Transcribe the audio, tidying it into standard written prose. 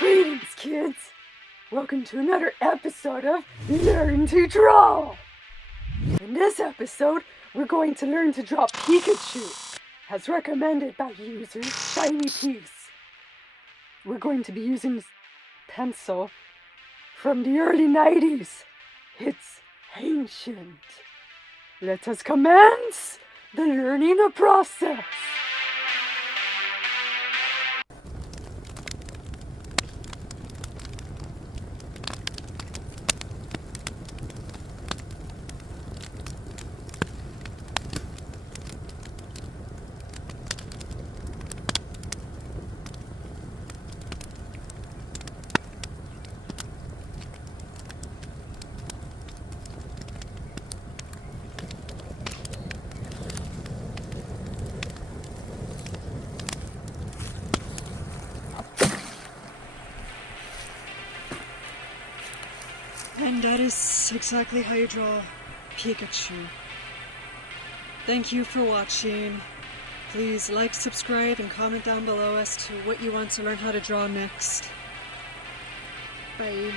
Greetings, kids! Welcome to another episode of Learn to Draw! In this episode, we're going to learn to draw Pikachu, as recommended by user Shiny Piece. We're going to be using this pencil from the early 90s. It's ancient. Let us commence the learning process. And that is exactly how you draw Pikachu. Thank you for watching. Please like, subscribe, and comment down below as to what you want to learn how to draw next. Bye.